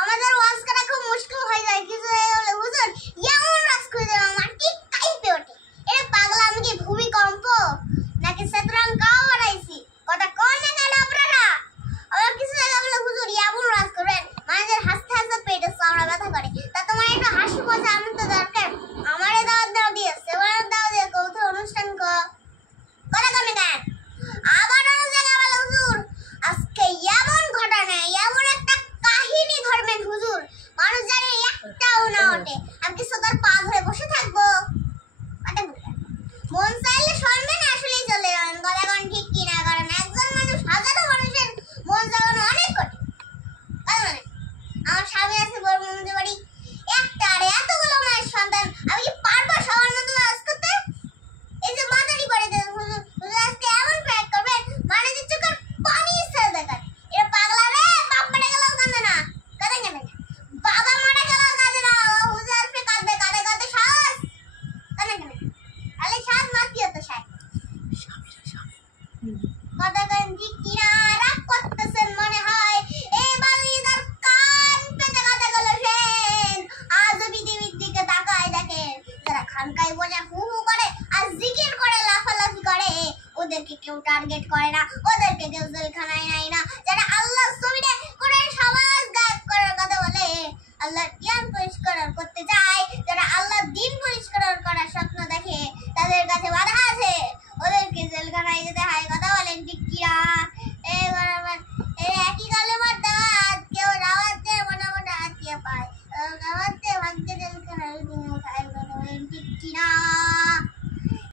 আমাদের ওয়াজ করা খুব মুশকিল হয়ে যায়। কিছু বলে হুজুর এমন ওয়াজ করে দেন আমার ঠিক কাইপে ওঠে। এ পাগলা আমি কি ভূমিকম্প নাকি শতরঞ্জ কাও বানাইছি? কথা কোন না কেন আপনারা? আবার কিছু জায়গা বলে হুজুর এমন ওয়াজ করেন মানুষের হাসতে হাসতে পেটে চামড়া ব্যথা করে। তা তোমার একটু হাসি মজা আমি তো দরকার। আমারে দাওয়াত দাও দিয়েছে ওরা দাও দিয়ে কৌতুক অনুষ্ঠান কথা কমে গান। আবার অন্য জায়গা বলে হুজুর আজকে এমন ঘটনা এমন একটা কাহিনী ধরবেন হুজুর মানুষ জানে একটাও না ওঠে। আমি কি সদার পা ধরে বসে থাকবো? মন চাইলে শুনবেন আসলেই চলে যাবেন। গলাগান ঠিক কিনা, কারণ একজন মানুষ হাজারো মানুষের মন জাগানো অনেক কঠিন। কারণ আমার স্বামী আছে বড় মন্দির বাড়ি একটা, আর এতগুলো মায়ের সন্তান আমি কি পারবো সবার মতো কাজ করতে? এই যে মাদারি করে দেন হুজুর হুজুর আজকে এমন প্র্যাক করবেন মানে যে চোখের পানি ছেড়ে দেখায়। এরা পাগলা রে, বাপ মারা গেলেও কাঁদে না। কাঁদে কেন? বাবা মারা গেলেও কাঁদে না। হুজুর আজকে কাঁদবে, কাঁদে কাঁদে শ্বাস কাঁদে কেন? আলে শ্বাস মারতে হতো শ্বাস কথা কেন ঠিক কিনা রাগ করতেছেন মনে হয়। এই বালিদার কান পেতে কথা গেল সেন আজ পৃথিবীর দিকে তাকায় দেখেন যারা খানকায় বসে হু হু করে আর জিকির করে লাফালাফি করে ওদেরকে কেউ টার্গেট করে না, ওদেরকে কেউ জেলখানায় নেয় না। যারা আল্লাহ জমিনে করে সমাজ গায়েব করার কথা বলে, আল্লাহর জ্ঞান পরিষ্কার করতে চায়, যারা আল্লাহর দ্বীন পরিষ্কার করার স্বপ্ন দেখে তাদের কাছে বাধা